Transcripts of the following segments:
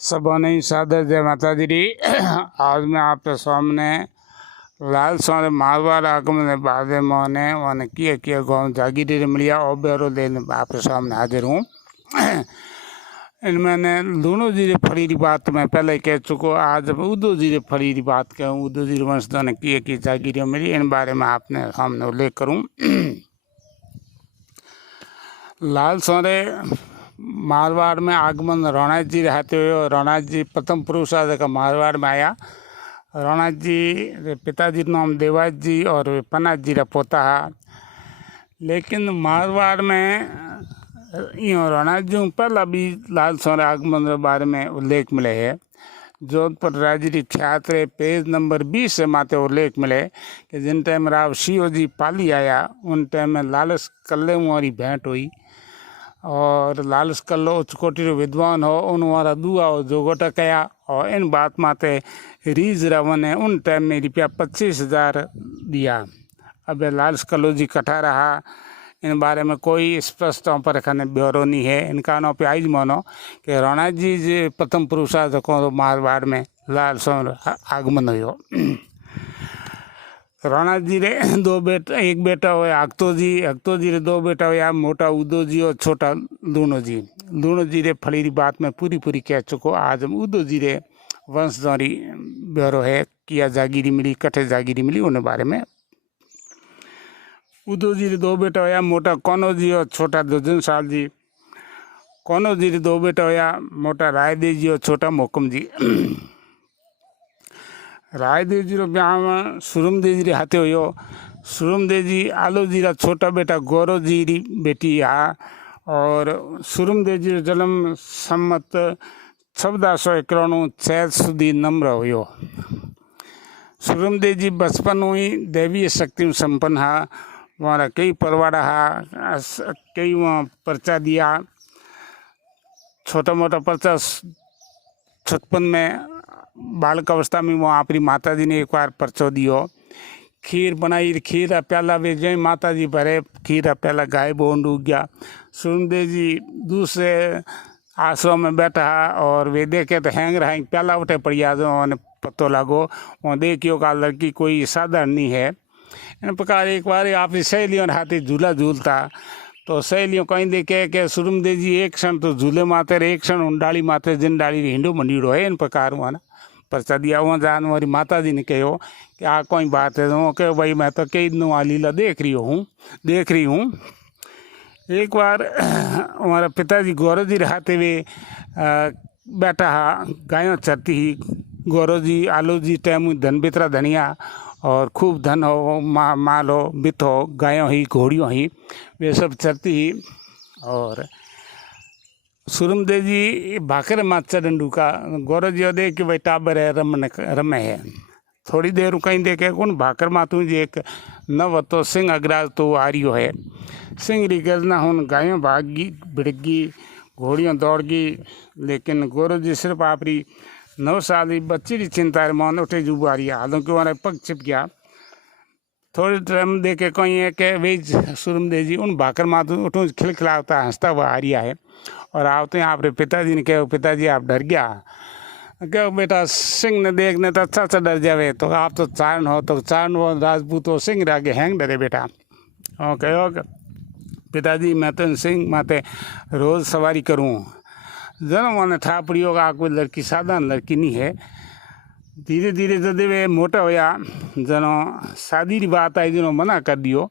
सबों ही सादर जय माता दी। आज मैं आपके सामने लाल सोने मारवाड़ आगमन बाद मोने वन किया गाँव जागीरी मिलिया और बेरो लेने आपके सामने हाजिर हूँ। इनमें दोनों जीरे फड़ी की बात मैं पहले कह चुको। आज उदो जीरे फड़ी की बात कहूँ। उदो जीरे वंशजों ने की जागीरी मिली, इन बारे में आपने सामने उल्लेख करूँ। लाल सोने मारवाड़ में आगमन रोनाथ जी रहते हुए। रोनाथ जी प्रथम पुरुष का मारवाड़ में आया। रोनाथ जी पिताजी नाम देवाज जी और पन्नाथ जी रा पोता है। लेकिन मारवाड़ में यो रोनाथ जी पहला भी लाल सोने आगमन के बारे में उल्लेख मिले है। जोधपुर राजरी 76 पेज नंबर 20 से माते उल्लेख मिले कि जिन टाइम राव शिव जी पाली आया उन टाइम में लालस कल्ले वारी भेंट हुई और लालस कल्लो उच्च कोटि विद्वान हो उन वारा दुआ हो जो गोटा कया। और इन बात माते रीज रावण ने उन टाइम में रुपया 25,000 दिया। अब लालस कल्लो जी कठा रहा, इन बारे में कोई स्पष्ट तौर पर खाने ब्यौरो नहीं है। इनका नाम पे आज मानो कि रोनाथ जी जे प्रथम पुरुषा को मारवाड़ में लाल सोन आगमन हो। रोनाथ जी रे दो बेटा, एक बेटा हो अक्तो जी रे दो बेटा हो, मोटा उदो जी और छोटा लूणो जी रे फली री बात में पूरी कह चुको। आज हम उदो जी रे वंशजोरी ब्यौरो है, किया जागीरी मिली, कठे जागीरी मिली, उन बारे में। उदो जी रे दो बेटा होया, मोटा कोनो जी और छोटा दुर्जन साल जी। कोनो जी रे दो बेटा होया, मोटा रायदेव जी और छोटा मोकम जी। रायदेव जी रो ब्याह में सुरमदेव जी रे हाथे हुयो। सुरमदेव जी आलो जी रा छोटा बेटा गौरव जी री बेटी आ। और सुरमदेव जी रो जन्म सम्मत 1491 चैत सुधी नम्र हुयो। सुरमदेव जी बचपन हुई दैवीय शक्ति में संपन्न हा। वहाँ कई परवाड़ा हा, कई वहाँ पर्चा दिया, छोटा मोटा पर्चा। छुटपन में बालक अवस्था में वो अपनी माता जी ने एक बार पर्चो दियो। खीर बनाई, खीर का प्याला वे जय माता जी भरे, खीर का प्याला गाय बोंड उग गया। सुरमदेव जी दूसरे आश्रम में बैठा और वे देखे तो हैंग रहा प्याला उठे पड़िया जो पतो लागो। वहाँ देखियो का लड़की कोई साधारण नहीं है। इन प्रकार एक बार आपकी सहेलियों हाथी झूला झूलता तो सहेलियों कहीं देखे कि सुरमदेव जी एक क्षण तो झूले माते एक क्षण उन डाली माते जिन डाली हिंडो मंडीड़ो है। इन प्रकार वहाँ पर्चा दिया। वहाँ जान हमारी माता जी ने कहो कि आ कोई बात है। तो कहो भाई मैं तो कई दिनों वाली लीला देख रही हूँ। एक बार हमारा पिताजी गौरव जी रहते हुए बैठा हा, गायों चरती ही। गौरव जी आलो जी टाइम धन बितरा धनिया और खूब धन हो, माल हो, बित हो, गायों ही घोड़ियों ही वे सब चरती ही। और सुरमदेव जी भाकर माचा डंडू का गौरव जी दे कि भाई टाबर है रमे है। थोड़ी देर कहीं देखे कौन भाकर मातू जी एक नव तो सिंह अग्राज तो आ रही है। सिंह री गर्जना हूँ, गायों भागी भिड़गी, घोड़ियों दौड़ गई। लेकिन गौरव जी सिर्फ आपरी 9 साल की बच्ची की चिंता मान उठे जुब आ रही है। हालांकि हमारा पग छिप गया। थोड़ी टाइम देखे कहीं है कि वे सुरमदेव जी उन भाकर मातू उठूँ खिलखिलाता हंसता हुआ आ रहा है। और आते हैं आपके पिताजी ने कहो पिताजी आप डर गया। कहो बेटा सिंह ने देखने तो अच्छा डर जावे, तो आप तो चारण हो, तो चारण हो राजपूत हो, सिंह आगे हैंग डरे बेटा। और कहो पिताजी मैं तो सिंह माते रोज़ सवारी करूँ। जन्म मैंने ठा पड़ी होगा, कोई लड़की साधारण लड़की नहीं है। धीरे धीरे जब वे मोटा होया जनो शादी की बात आई जनो मना कर दियो।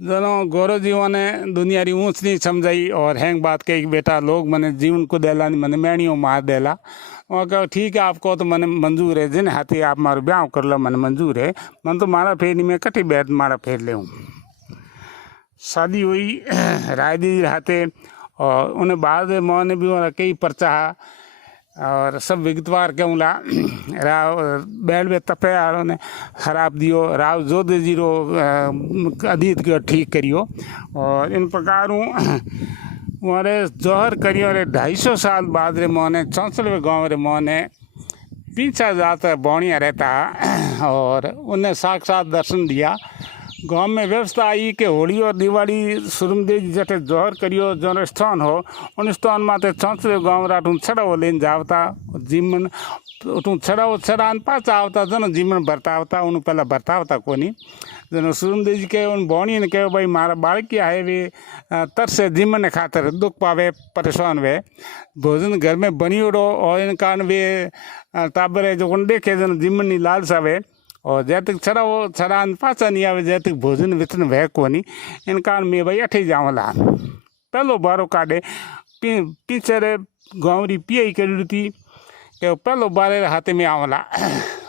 जनो गौरव जी ने दुनिया री ऊँच नहीं समझाई और हैंग बात कही बेटा लोग मैंने जीवन को देला मैंने मैणियों मार देला। और कहो ठीक है आपको तो मैंने मंजूर है, जिन हाथी आप मारो ब्याह कर लो मैंने मंजूर है। मन तो मारा फेर नहीं, मैं कटी बैठ मारा फेर ले। शादी हुई रायदी हाथे और उन्हें बाद मोने भी कई पर्चा और सब विगतवार कहूँला। राव बैल में तपे आरो ने खराब दियो, राव जोधे जीरो अधीत को ठीक करियो। और इन प्रकार हमारे जोहर करियो रे 250 साल बाद रे मोने 64 गाँव रे मोने पीछा जाता बौणिया रहता और उन्हें साक्षात दर्शन दिया। गांव में व्यवस्था आई कि होली और दिवाली सुरमदेव जटे जोहर करियो जो स्थान हो उन स्थान माते चौंसरे गाँव राटून छड़ाओ लेन जावता जीवन उठूँ छड़ाओ छड़ान पाचा आवता जन जीवन बरतावता उन पहला बरतावता कोनी जन सुरमदेव जी के उन बोणी ने कहो भाई मारा बालकी है वे तरसे जीवन खातर दुख पावे परेशान वे भोजन घर में बनी उड़ो और इन कारण वे टाबरे जो उन देखे जन जीवन नी लालसा वे और जै तक छड़ाओ छड़ान पाचा नहीं आवे जै तक भोजन वितरण वह कोनी इन कारण में भाई अठे जावला पहलो बारो काटे पीछे गाँव री पियाई करी थी कि पहलो बारे हाथे में आवला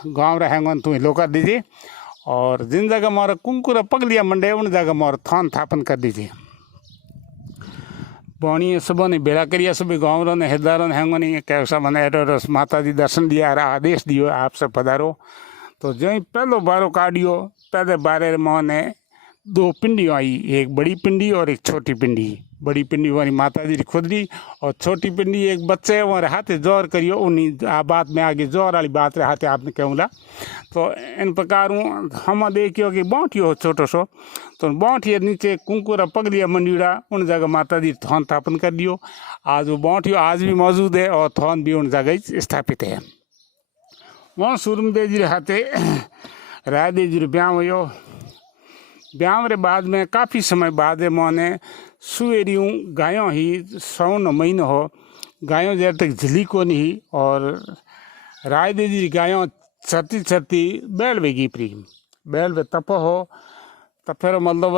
गाँव रहेंगे तुम्हें लोका दीजिए और जिन जगह मारा कुंकुरा पगलिया मंडे उन जगह मारा थान थापन कर दीजिए बोणी सुबह ने बेड़ा करिया सुबह गाँव ने हिदारों ने हैंगो नहीं कैसा मैंने एडोरस माता जी दर्शन दिया आदेश दियो आप सब पधारो तो जो पहलो बारो काटियो पहले बारे माँ ने दो पिंडियों आई एक बड़ी पिंडी और एक छोटी पिंडी बड़ी पिंडी वाली माता जी की खुदरी और छोटी पिंडी एक बच्चे हमारे हाथे जोर करियो उन्हीं आ बात में आगे जोर वाली बात रहे हाथे आपने कहूँगा तो इन प्रकार हम देखियो कि बाँटियो छोटो सो तो बाँटिए नीचे कुंकुरा पगलिया मंडीड़ा उन जगह माता जी थान स्थापन कर दियो आज वो बाँटियो आज भी मौजूद है और थान भी उन जगह स्थापित है वहाँ सुरमदेव जी हाथे रायदेव जी ब्याह हो ब्याह रे बाद में काफ़ी समय बाद मैंने सुएरियों गायों ही सावन महीना हो गायों जब तक झिली को नहीं और रायदेव जी गायों छती छती बैल वेगी प्री बैल वे तप हो तो फिर मतलब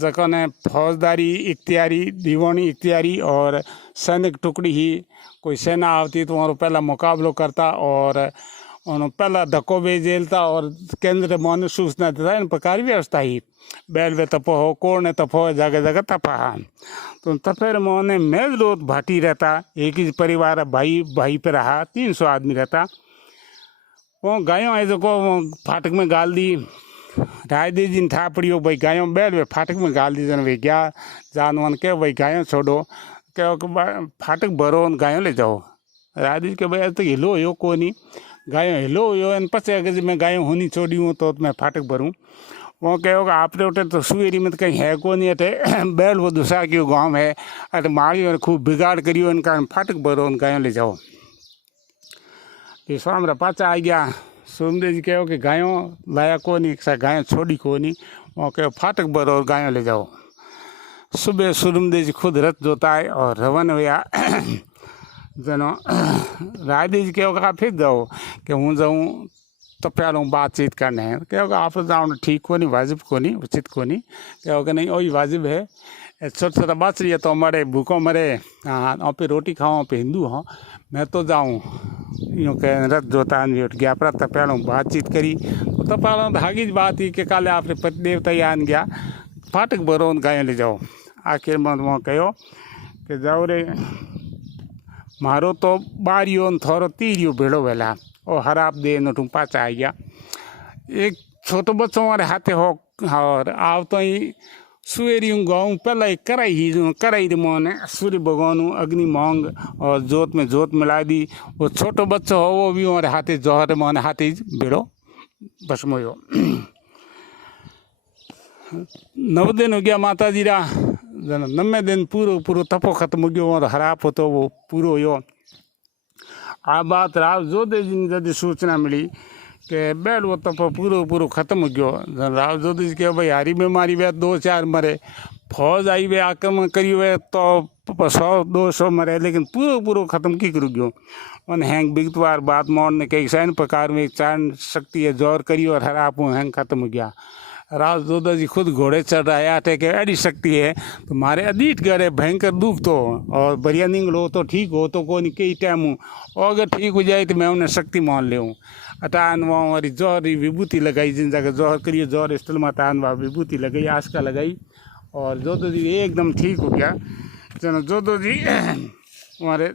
जगह ने फौजदारी इख्तियारी दीवानी इख्तियारी और सैनिक टुकड़ी ही कोई सेना आती तो वहाँ पहला मुकाबलो करता और उन्होंने पहला धक्को भेजेलता और केंद्र मौन सूचना देता इन प्रकार व्यवस्था ही बैल वे तपो हो कोण ने तपो हो जगह जगह तपा तो तपेर मोने मेज रोत भाटी रहता एक ही परिवार भाई भाई पे रहा 300 आदमी रहता वो गायों है जो को फाटक में गाल दी रायदेव जी ने था पड़ियो भाई गायों बैल वे फाटक में गाल दी जन वे क्या जान वन के भाई गायों छोड़ो क्या फाटक भरो गायों ले जाओ रायदेव के भाई तो हिलो हो को नहीं गायों हिलो हो पचे अगर मैं गायों होनी छोड़ी हूँ तो मैं फाटक भरूँ वो कहोगे आपने उठे तो सुएरी में तो कहीं है को नहीं अटे बैल वो दूसरा क्यों गाँव है अटे मारी और खूब बिगाड़ करियो इनका फाटक भरो उन गायों ले जाओ ये स्वामी पाचा आ गया सुरमदेव जी कहो कि गायों लाया को नहीं गायों छोड़ी को नहीं वो कहो फाटक भरो और गायों ले जाओ सुबह सुरमदेव जी खुद रथ जोता है और रवन हुआ जनो रायदेव जी कहो आप फिर जाओ कि हूँ जाऊँ तो प्यार बातचीत करने हैं कहोगे आप जाओ ठीक को नहीं वाजिब को नहीं उचित को नहीं कहोगे नहीं वही वाजिब है छोटा छोटा बच रही है तो मरे भूखों मरे हाँ और पे रोटी खाओ पे हिंदू हो मैं तो जाऊँ यूँ कह रथ जोता उठ गया पर तप्यालों बातचीत करी तो तप्यालों धागी बात ही कि काले आपने पति देवता ही आन गया फाटक भरो उन गायों ले जाओ आखिर में वहाँ कहो कि जाओ रे मारो तो बारियो थोरो तीरियो भेड़ो वेला और हराब दे नटू पाचा आ गया एक छोटो बच्चों हमारे हाथे हो और आव तो ही सुएरी गाँव पहला एक कराई ही जो कराई रे मोने सूर्य भगवान अग्नि मांग और जोत में जोत मिला दी वो छोटो बच्चो हो वो भी हमारे हाथे जोहर मोने हाथे भेड़ो बस मोयो 9 दिन हो गया माता जी रा 9वें दिन पूरो पूरो तपो खत्म हो गयो और हराब होतो वो पूरो हो आ बात राव जोधे जी ने जब सूचना मिली कि बैल वो तपो पूरो पूरो खत्म हो गयो राव जोधे जी के भाई हारी बीमारी वे 2-4 मरे फौज आई वे आक्रमण करी वे तो 100-200 मरे लेकिन पूरो पूरो खत्म की कर गयो उन हैंग बिगतवार बात मोड़ ने कई सैन प्रकार में चारण शक्ति है जोर करी और हराप हैंग खत्म हो गया राव जोधा जी खुद घोड़े चढ़ रहा है आटे के ऐडी शक्ति है तो मारे अदीट गए भयंकर दुख तो और बढ़िया निकलो तो ठीक हो तो कोई नहीं कई टाइम हूँ और अगर ठीक हो जाए तो मैं उन्हें शक्ति मान ले अटान वहाँ हमारी जौहर विभूति लगाई जिन जगह जौहर करिए जौहर स्थल में अटान वहाँ विभूति लगाई आस्का लगाई और जोधो जी एकदम ठीक हो गया चलो जोधो जी हमारे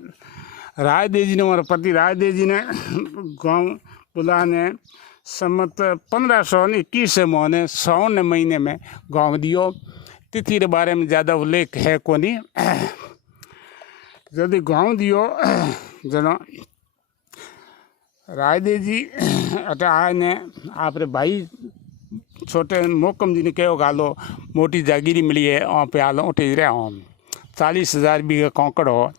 रायदेव जी ने हमारे पति रायदेव जी ने गाँव बुला ने सम्मत 1521 में सावन महीने में गाँव दियो तिथि के बारे में ज़्यादा उल्लेख है को नहीं यदि गाँव दियो जना रायदेव जी अटा ने आप भाई छोटे मोकम जी ने कहो गालो मोटी जागीरी मिली है वहाँ पे आलो उठे रहा हूँ 40,000 बीघा कौकड़ हो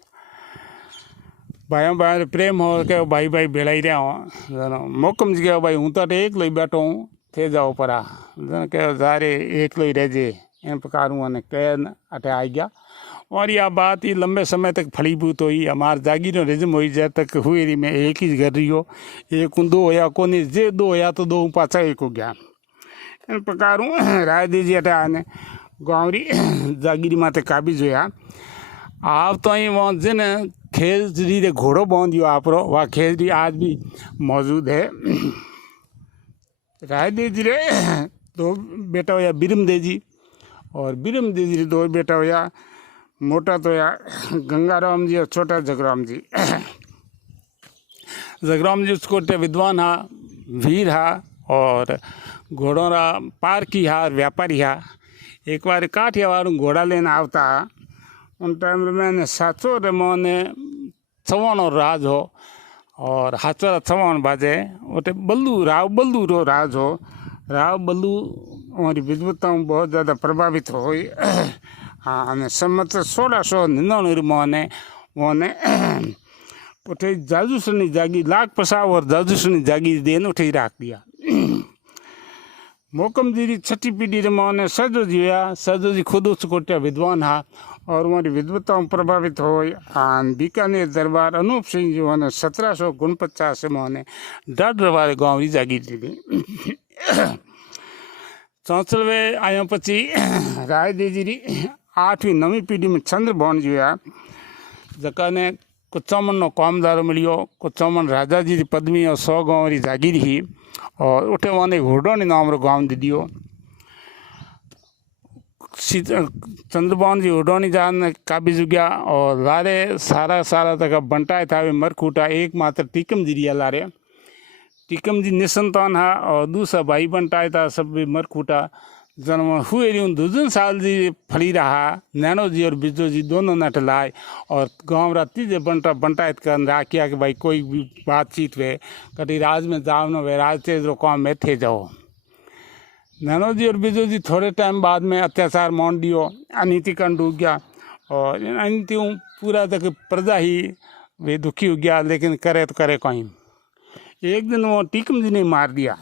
भाइयों भाई प्रेम हो कहो भाई भाई भेड़ा ही रहा हूँ मोकम जी कहो भाई हूँ तो एक लो बैठो हूँ थे जाओ परा कहो सारे एक लो ही रह जे इन प्रकार ने कह अटे आ गया। और यह बात ये लंबे समय तक फलीभूत हुई हमारे जागीर रिज्म हुई जब तक हुई रही मैं एक ही कर रही हो एक दो होया को नहीं जे दो होया तो दो पाछा एक हो गया इन प्रकार राय दीजिए अटे आने गाँवरी जागीरी माते काबिज हुआ आप तो ही वहाँ जिन खेजरी रे घोड़ो बांध दियो आप रो वह खेजरी आज भी मौजूद है। राय दीजी रे दो बेटा होया बिरम देजी और बिरम देजी रे दो बेटा होया मोटा तो या गंगाराम जी और छोटा जगराम जी। जगराम जी उसको विद्वान हा वीर हा और घोड़ों रा पार की हा व्यापारी हा। एक बार काठियावाड़ घोड़ा लेना आवता उन टाइम में मैंने साचो रे मोने चवन और राज हो और हाचो चवन बाजे उठे बल्लू रो राज हो राव बल्लू हमारी विद्वताओं बहुत ज़्यादा प्रभावित हो हाँ सम्मत 1699 मोने उठे जाजूसनी जागी लाख पसाव और जाजूसनी जागी देन उठे राख दिया। मोकम जी की छठी पीढ़ी रे मोने सजो जी हुआ सजो जी खुद उस कोटिया विद्वान हा और हमारी विद्वताओं प्रभावित हो बीकानेर दरबार अनूप सिंह जी ने 1749 मोने डाडरवारे गाँव की जागी दी। 44 आयो पची राय देजी री 8वीं 9वीं पीढ़ी में चंद्रभान जी हुआ जका ने कुचामन नो कामदार मिलियो कुचामन राजा जी की पदवी और 100 गाँव री जागीर ही और उठे वहाँ घोड़ोनी नाम रो गाँव दीदियो चंद्रभान जी उडोनी जान काबिज गया और लारे सारा तक बंटाए था वे मरकूटा एकमात्र टीकम जी रिया लारे टीकम जी निसंतान हा और दूसरा भाई बंटाए था सब भी मरकूटा जन्म हुए रही दुजन साल जी फली रहा नैनो जी और बिजो जी दोनों नट लाए और गाँव रा तीजे बंटायत कर राखिया कि भाई कोई भी बातचीत वे कभी राज में जाओ न वे राज तेज रो काम में थे जाओ। नैनो जी और बिजू जी थोड़े टाइम बाद में अत्याचार मान दियो अनीति कर डूब गया और अनीतियों पूरा तक प्रजा ही वे दुखी हो गया लेकिन करे तो करे कहीं। एक दिन वो टीकम जी ने मार दिया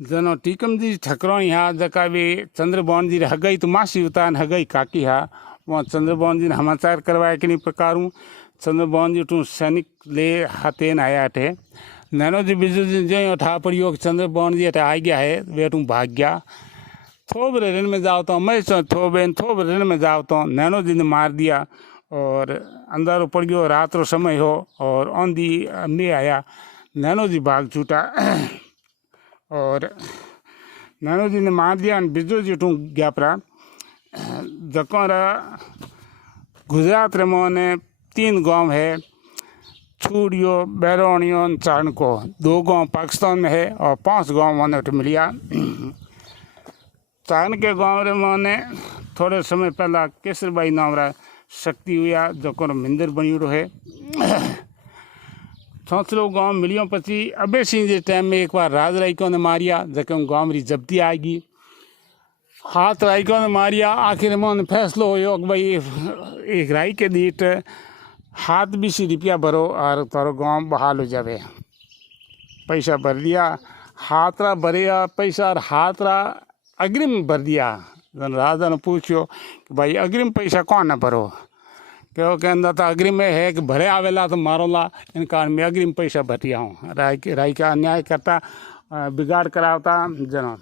जनो टीकम जी ठकरों यहाँ जका भी चंद्रभान जी हगई तो मासी उतान हगई काकी हा वहाँ चंद्रभान जी ने समाचार करवाया कि नहीं प्रकार चंद्रभान जी टू सैनिक ले हाथेन आया थे नैनो जी बिजू जी जो उठा पड़ियो चंद्रभान जी आ गया है वे तू भाग गया थोब रेन में जाओ तो मैं थोब रेन में जाओ तो नैनो जी ने मार दिया और अंदर पड़ गयो रात रो समय हो और आंधी में आया नैनो जी भाग छूटा और नैनो जी ने मार दिया बिजू जी टू गया परा जकोरा गुजरात रे मोने 3 गांव है छूड़ियो बैरोनियो चाणको 2 गांव पाकिस्तान में है और 5 गांव मैंने मिलिया। चाण के गांव रे मैंने थोड़े समय पहला केसरबाई नाम रा शक्ति हुआ जो को मंदिर बनी है। 6 गांव मिलियों पची अबे सिंह के टाइम में एक बार राज राइको ने मारिया जब गांव री जब्ती आएगी हाथ राइको ने मारिया आखिर में फैसलो हो भाई एक राई के दीट हाथ 20 रुपया भरो और तारो गाँव बहाल हो जावे पैसा भर दिया हाथ रा भरिया पैसा और हाथ रा अग्रिम भर दिया। राजा ने पूछो कि भाई अग्रिम पैसा कौन ना भरो क्यों कहता था अग्रिम में है कि भरे आवेला तो मारोला इन कारण में अग्रिम पैसा भरिया हूँ राई का अन्याय करता बिगाड़ करावता जना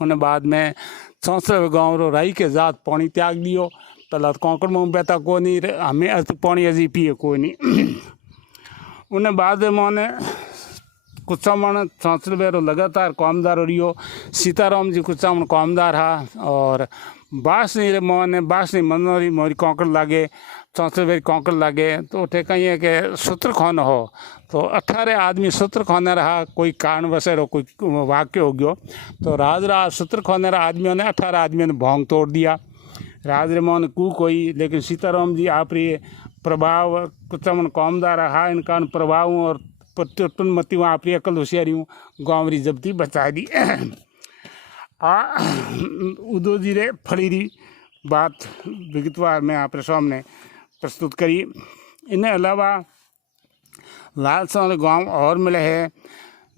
उन्हें बाद में 64 गाँव रो राई के जात पानी त्याग दियो पहला तो कौकड़ में बेता को नहीं हमें अति पानी अजी पिए को नहीं उन्हें बाद में कुचामण 64 बेरो लगातार कामदार रहियो सीताराम जी कुचामण कामदार हा और बासनी रे मोने बासनी मनोरी मोरी कौकड़ लागे 64 बेरी कौकड़ लागे तो उठे कहीं है कि सूत्र खान हो तो 18 आदमी सूत्र खाने रहा कोई कारण वसे कोई वाक्य हो गयो तो राज रा सूत्र खाने आदमियों ने 18 आदमियों ने भोंग तोड़ दिया राज रे मोने कू कोई लेकिन सीताराम जी आप रे प्रभाव कुचामण कामदार रहा इनका प्रभाव और प्रतिपन मती वहाँ अपनी अकल होशियारियों गाँव री जबती बचा दी। आ उदो जी रे फड़ी री बात विगतवार में आप सामने प्रस्तुत करी। इन्हें अलावा लालसर गांव और मिले है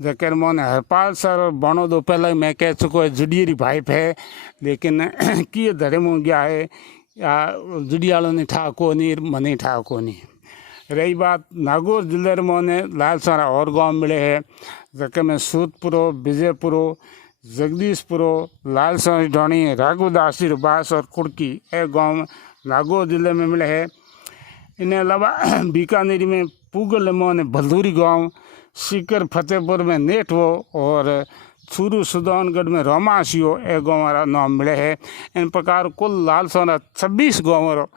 जकर मोने हरपाल सर और बनो दो पहले मैं कह चुको है जुड़ियरी भाइप है, लेकिन किए धड़े में गया है या जुड़ियालों ने ठा को नहीं मने ठा को नहीं। रही बात नागौर जिले में लालसर और गांव मिले है जकर में सूदपुरो, विजयपुरो, जगदीशपुरो, लालसर ढोणी, राघुदासी बास और कुड़की ए गांव नागौर जिले में मिले है। इन्हें अलावा बीकानेरी में पूगल मोने भलदूरी गांव, सीकर फतेहपुर में नेठवो और छुरू सुदानगढ़ में रोमासियो ए गाँव नाम मिले है। इन प्रकार कुल लालसर 26 गाँव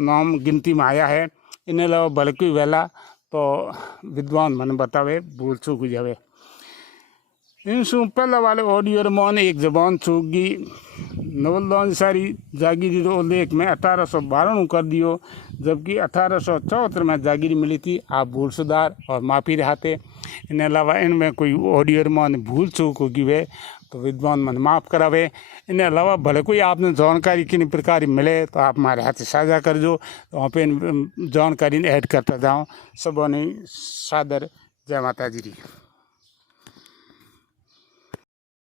नाम गिनती में आया है। इन्हें अलावा बल्कि वेला तो विद्वान मन बतावे भूल चूक जावे। इन पहले वाले ऑडियो में एक जबान चूकी नवलदान सारी जागीरी उल्लेख में 1892 कर दियो, जबकि 1874 में जागीरी मिली थी। आप भूल सुधार और माफ़ी रहते। इन अलावा इनमें कोई ऑडियो में भूल चूक होगी वे तो विद्वान मन माफ़ करावे। इन अलावा भले कोई आपने जानकारी किन प्रकार मिले तो आप हमारे हाथ साझा कर दो, तो वहाँ पे जानकारी ऐड करता जाऊँ। सबों ने सादर जय माता जी।